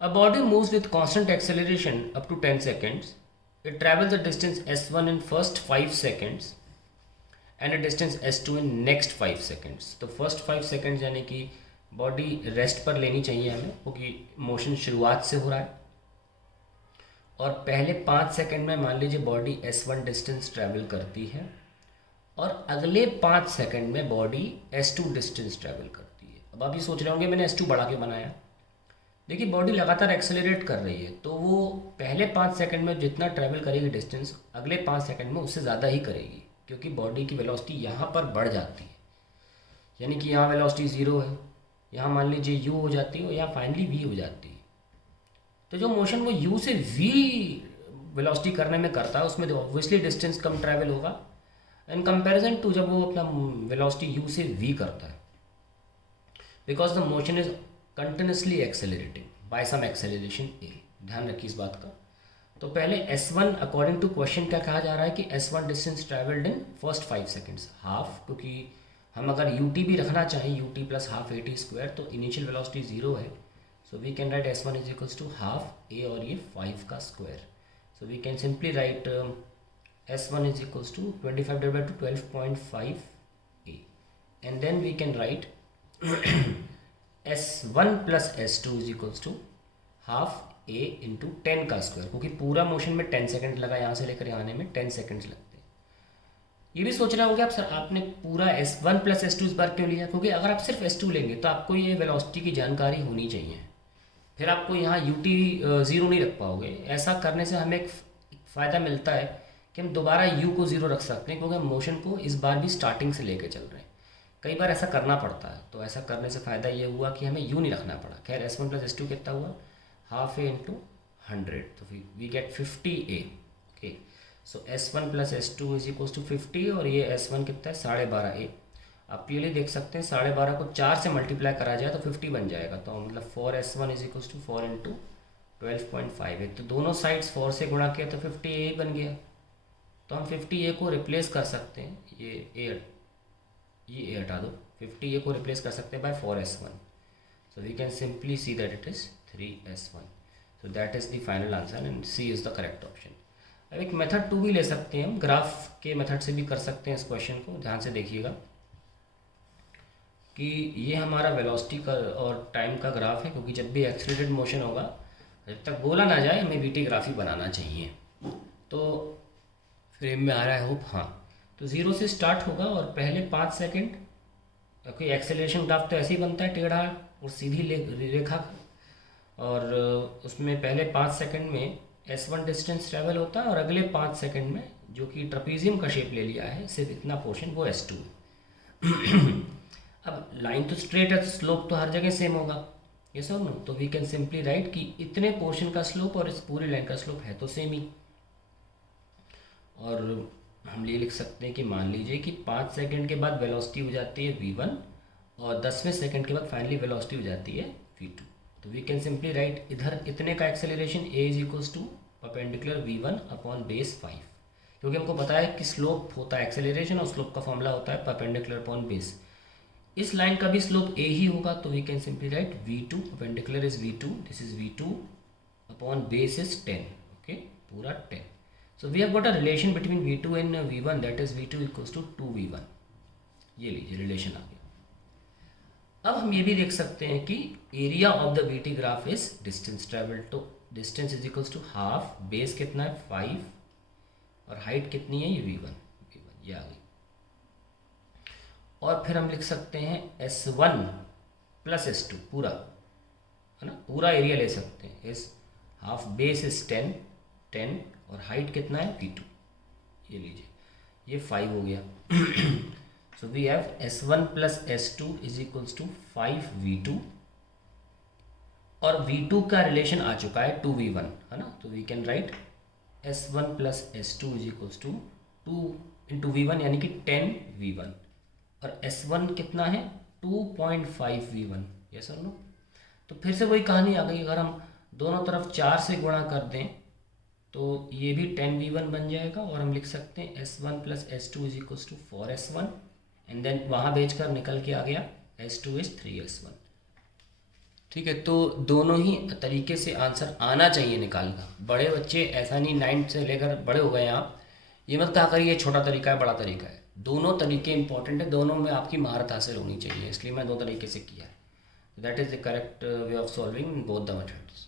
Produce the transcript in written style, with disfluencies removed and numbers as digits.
A body moves with constant acceleration up to 10 seconds. It travels a distance s1 in first 5 seconds and a distance s2 in next 5 seconds. तो first 5 seconds यानी कि body rest पर लेनी चाहिए हमें, क्योंकि motion शुरुआत से हो रहा है। और पहले 5 सेकेंड में मान लीजिए बॉडी s1 डिस्टेंस ट्रैवल करती है और अगले 5 सेकेंड में बॉडी s2 डिस्टेंस ट्रैवल करती है। अब आप ये सोच रहे होंगे मैंने s2 बढ़ा के बनाया। देखिए बॉडी लगातार एक्सेलरेट कर रही है, तो वो पहले 5 सेकंड में जितना ट्रैवल करेगी डिस्टेंस अगले 5 सेकंड में उससे ज़्यादा ही करेगी, क्योंकि बॉडी की वेलोसिटी यहाँ पर बढ़ जाती है। यानी कि यहाँ वेलोसिटी 0 है, यहाँ मान लीजिए u हो जाती है और यहाँ फाइनली v हो जाती है। तो जो मोशन वो u से v वेलोसिटी करने में करता है उसमें ऑब्वियसली डिस्टेंस कम ट्रैवल होगा इन कंपेरिजन टू जब वो अपना वेलोसिटी u से v करता है, because the motion is continuously accelerating by some acceleration a। ध्यान रखिए इस बात का। तो पहले s1 अकॉर्डिंग टू क्वेश्चन क्या कहा जा रहा है कि s1 distance travelled in first 5 seconds half, क्योंकि हम अगर ut भी रखना चाहें ut plus half at square तो इनिशियल वेलोसिटी 0 है। So we can write s1 is equals to half a और ये 5 का square. So we can simply write s1 is equals to 25 divided by 12.5 a and then we can write s1 plus s2 is equals to half a into 10 का square, क्योंकि पूरा motion में 10 second लगा, यहाँ से लेकर यहाँ आने में 10 सेकंड्स लगते हैं। ये भी सोच रहे होंगे आप, सर आपने पूरा s1 प्लस s2 इस बार क्यों लिया? क्योंकि अगर आप सिर्फ s2 लेंगे तो आपको ये वेलोसिटी की जानकारी होनी चाहिए, फिर आपको यहाँ ut 0 नहीं रख पाओगे। ऐसा करने से हमें एक फ़ायदा मिलता है कि हम दोबारा u को 0 रख सकते हैं, क्योंकि हम मोशन को इस बार भी स्टार्टिंग से लेके चल रहे हैं। कई बार ऐसा करना पड़ता है, तो ऐसा करने से फ़ायदा ये हुआ कि हमें u नहीं रखना पड़ा। खैर s1 प्लस s2 कितना हुआ? हाफ a इंटू 100, तो we get 50a। Okay, so s1 plus s2 is equals to 50 और ये s1 कितना है? 12.5a। आप क्लियरली देख सकते हैं 12.5 को 4 से मल्टीप्लाई करा जाए तो 50 बन जाएगा। तो मतलब 4s1 is equals to 4 into 12.5a। तो दोनों साइड्स 4 से गुणा किया तो 50a बन गया। तो हम 50a को रिप्लेस कर सकते हैं, ये a हटा दो, 50a को रिप्लेस कर सकते हैं by 4s1। So we can simply see that it is 3s1। So that is the final answer and C is the correct option. अब एक मेथड 2 भी ले सकते हैं हम, ग्राफ के मेथड से भी कर सकते हैं इस क्वेश्चन को। ध्यान से देखिएगा कि ये हमारा वेलोसिटी का और टाइम का ग्राफ है, क्योंकि जब भी एक्सीलरेटेड मोशन होगा जब तक बोला ना जाए हमें वीटी ग्राफ ही बनाना चाहिए। तो फ्रेम में आ रहा है होप? हाँ। तो 0 से स्टार्ट होगा और पहले 5 सेकंड, क्योंकि एक्सेलरेशन ग्राफ तो ऐसे ही बनता है, टेढ़ा और सीधी रेखा, और उसमें पहले 5 सेकंड में s1 डिस्टेंस ट्रैवल होता है और अगले 5 सेकंड में जो कि ट्रपीजियम का शेप ले लिया है, सिर्फ इतना पोर्शन, वो s2 है। अब लाइन तो स्ट्रेट है, स्लोप तो हर जगह सेम होगा, ये सब नो। तो वी कैन सिंपली राइट कि इतने पोर्शन का स्लोप और इस पूरी लाइन का स्लोप है तो सेम ही। और हम ये लिख सकते हैं कि मान लीजिए कि 5 सेकंड के बाद वेलोसिटी हो जाती है v1 और 10वें सेकंड के बाद फाइनली वेलोसिटी हो जाती है v2। तो वी कैन सिंपली राइट इधर इतने का acceleration a is equals to perpendicular v1 upon base 5, क्योंकि हमको पता है कि स्लोप होता है एक्सेलरेशन और स्लोप का फॉर्मूला होता है परपेंडिकुलर अपॉन बेस। इस लाइन का भी स्लोप a ही होगा, तो we can simply write v2 perpendicular is v2, this is v2 upon base is 10। Okay, पूरा 10। So we have got a relation between v2 and v1, that is v2 equals to 2v1। ये लीजिए relation आ गया। अब हम ये भी देख सकते हैं कि area of the VT graph is distance travelled. तो distance is equals to half, base कितना है 5 और हाइट कितनी है ये v1 ये आ गई। और फिर हम लिख सकते हैं s1 प्लस s2 पूरा, है ना, पूरा एरिया ले सकते हैं। इस हाफ बेस इज 10 और हाइट कितना है v2, ये लीजिए ये 5 हो गया। So we have s1 plus s2 is equals to 5v2 और v2 का रिलेशन आ चुका है 2v1, है ना। तो we can write s1 plus s2 is equals to 2 into v1 यानी कि 10v1 और s1 कितना है 2.5v1, यस और नो। तो फिर से वही कहानी आ गई, अगर हम दोनों तरफ 4 से गुणा कर दें तो ये भी 10v1 बन जाएगा और हम लिख सकते हैं s1 plus s2 is equals to 4s1 and then वहाँ भेज कर निकल के आ गया s2 इज 3s1। ठीक है, तो दोनों ही तरीके से आंसर आना चाहिए निकालना। बड़े बच्चे ऐसा नहीं 9th से लेकर बड़े हो गए हैं आप, ये मत कहा करिए छोटा तरीका है बड़ा तरीका है, दोनों तरीके इंपॉर्टेंट है, दोनों में आपकी महारत हासिल होनी चाहिए, इसलिए मैं दो तरीके से किया है। That is the correct way of solving both the methods.